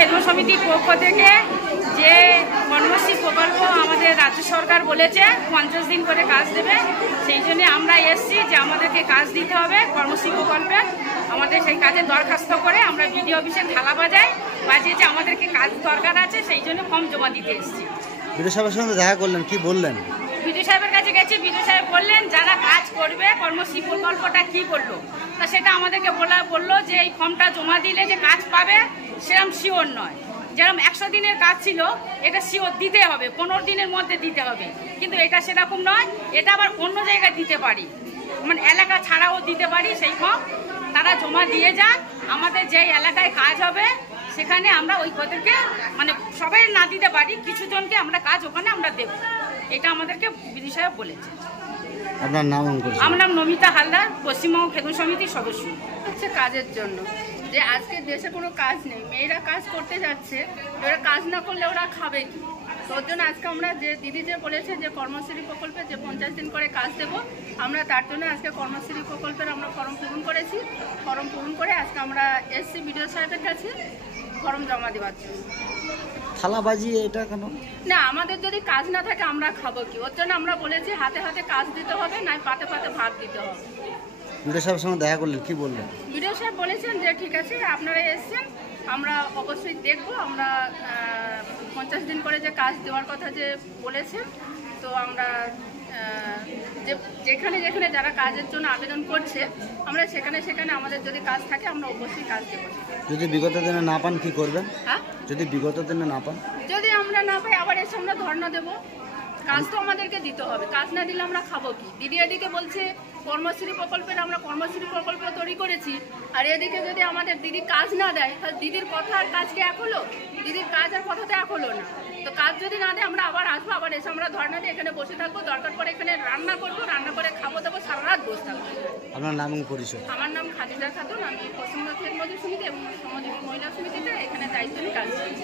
খেদমত সমিতির পক্ষ থেকে যে কর্মশ্রী প্রকল্প আমাদের রাজ্য সরকার বলেছে 50 দিন করে কাজ দেবে, সেই জন্য আমরা এসছি যে আমাদেরকে কাজ দিতে হবে কর্মশ্রী প্রকল্পে। আমাদের সেই কাজে দরখাস্ত করে আমরা বিডিও অফিসে থালা বাজিয়ে যে আমাদেরকে কাজ দরকার আছে, সেই জন্য ফর্ম জমা দিতে এসছি। বিডিও সাহেবের সঙ্গে দেখা করলেন, কি বললেন? বিডিও সাহেবের কাছে গেছি, বিডিও সাহেব বললেন যারা কাজ করবে কর্মশ্রী প্রকল্পটা কি করলো, তা সেটা আমাদেরকে বললো যে এই ফর্মটা জমা দিলে যে কাজ পাবে সেরকম শিওর নয়। যেরকম 100 দিনের কাজ ছিল এটা শিওর দিতে হবে, 15 দিনের মধ্যে দিতে হবে, কিন্তু এটা সেরকম নয়। এটা আবার অন্য জায়গায় দিতে পারি, মানে এলাকা ছাড়াও দিতে পারি। সেই ফর্ম তারা জমা দিয়ে যান, আমাদের যেই এলাকায় কাজ হবে সেখানে আমরা ওদেরকে মানে সবাই না দিতে পারি, কিছু জনকে আমরা কাজ ওখানে আমরা দেব। এটা আমাদেরকে বিডিও সাহেব বলেছে। আপনার নাম? আমার নাম নমিতা হালদার, পশ্চিমবঙ্গ খেদমত সমিতির সদস্য। হচ্ছে কাজের জন্য, যে আজকে দেশে কোনো কাজ নেই, মেয়েরা কাজ করতে যাচ্ছে, ওরা কাজ না করলে ওরা খাবে কি? তোর জন্য আজকে আমরা যে দিদি যে বলেছে যে কর্মশ্রী প্রকল্পে যে 50 দিন করে কাজ দেবো, আমরা তার জন্য আজকে কর্মশ্রী প্রকল্পের আমরা ফর্ম পূরণ করেছি। ফর্ম পূরণ করে আজকে আমরা এসছি বিডিও সাহেবের কাছে ফর্ম জমা দেওয়ার জন্য। থালা বাজিয়ে এটা কেন? না, আমাদের যদি কাজ না থাকে আমরা খাবো কি? ওর জন্য আমরা বলেছি হাতে হাতে কাজ দিতে হবে, নাই পাতে পাতে ভাত দিতে হবে। বিডিও সাহেবের সঙ্গে দেখা করলেন, কি বললেন? বিডিও সাহেব বলেছেন যে ঠিক আছে আপনারা এসছেন, আমরা অবশ্যই দেখবো। আমরা 50 দিন করে যে কাজ দেওয়ার কথা যে বলেছেন, তো আমরা যেখানে যেখানে যারা কাজের জন্য আবেদন করছে আমরা সেখানে সেখানে আমাদের যদি কাজ থাকে আমরা অবশ্যই কাজ দেবো। যদি বিগত দিনে না পান কি করবেন? হ্যাঁ, যদি বিগত দিনে না পান? যদি আমরা না পাই আবার এসে আমরা ধর্ণা দেবো। কাজ তো আমাদেরকে দিতে হবে, কাজ না দিলে আমরা খাবো কি? দিদি এদিকে বলছে কর্মশ্রী প্রকল্পের আমরা কর্মশ্রী প্রকল্প তৈরি করেছি, আর এদিকে যদি আমাদের দিদি কাজ না দেয় তাহলে দিদির কথা আর কাজ কি এক হলো? দিদির কাজ আর কথা তো এক হলো না। তো কাজ যদি না দেয় আমরা আবার আসবো, আবার এসে আমরা ধর্ণা দিয়ে এখানে বসে থাকবো, দরকার পরে এখানে রান্না করবো, রান্না করে খাবো দাবো, সারা রাত বসে থাকবো। আপনার নাম এবং পরিচয়? আমার নাম খাদিজা খাতুন, আমি পশ্চিমবঙ্গ খেদমত সমিতি এবং সমাজীবী মহিলা সমিতিতে এখানে দায়িত্ব নিয়ে কাজ করি।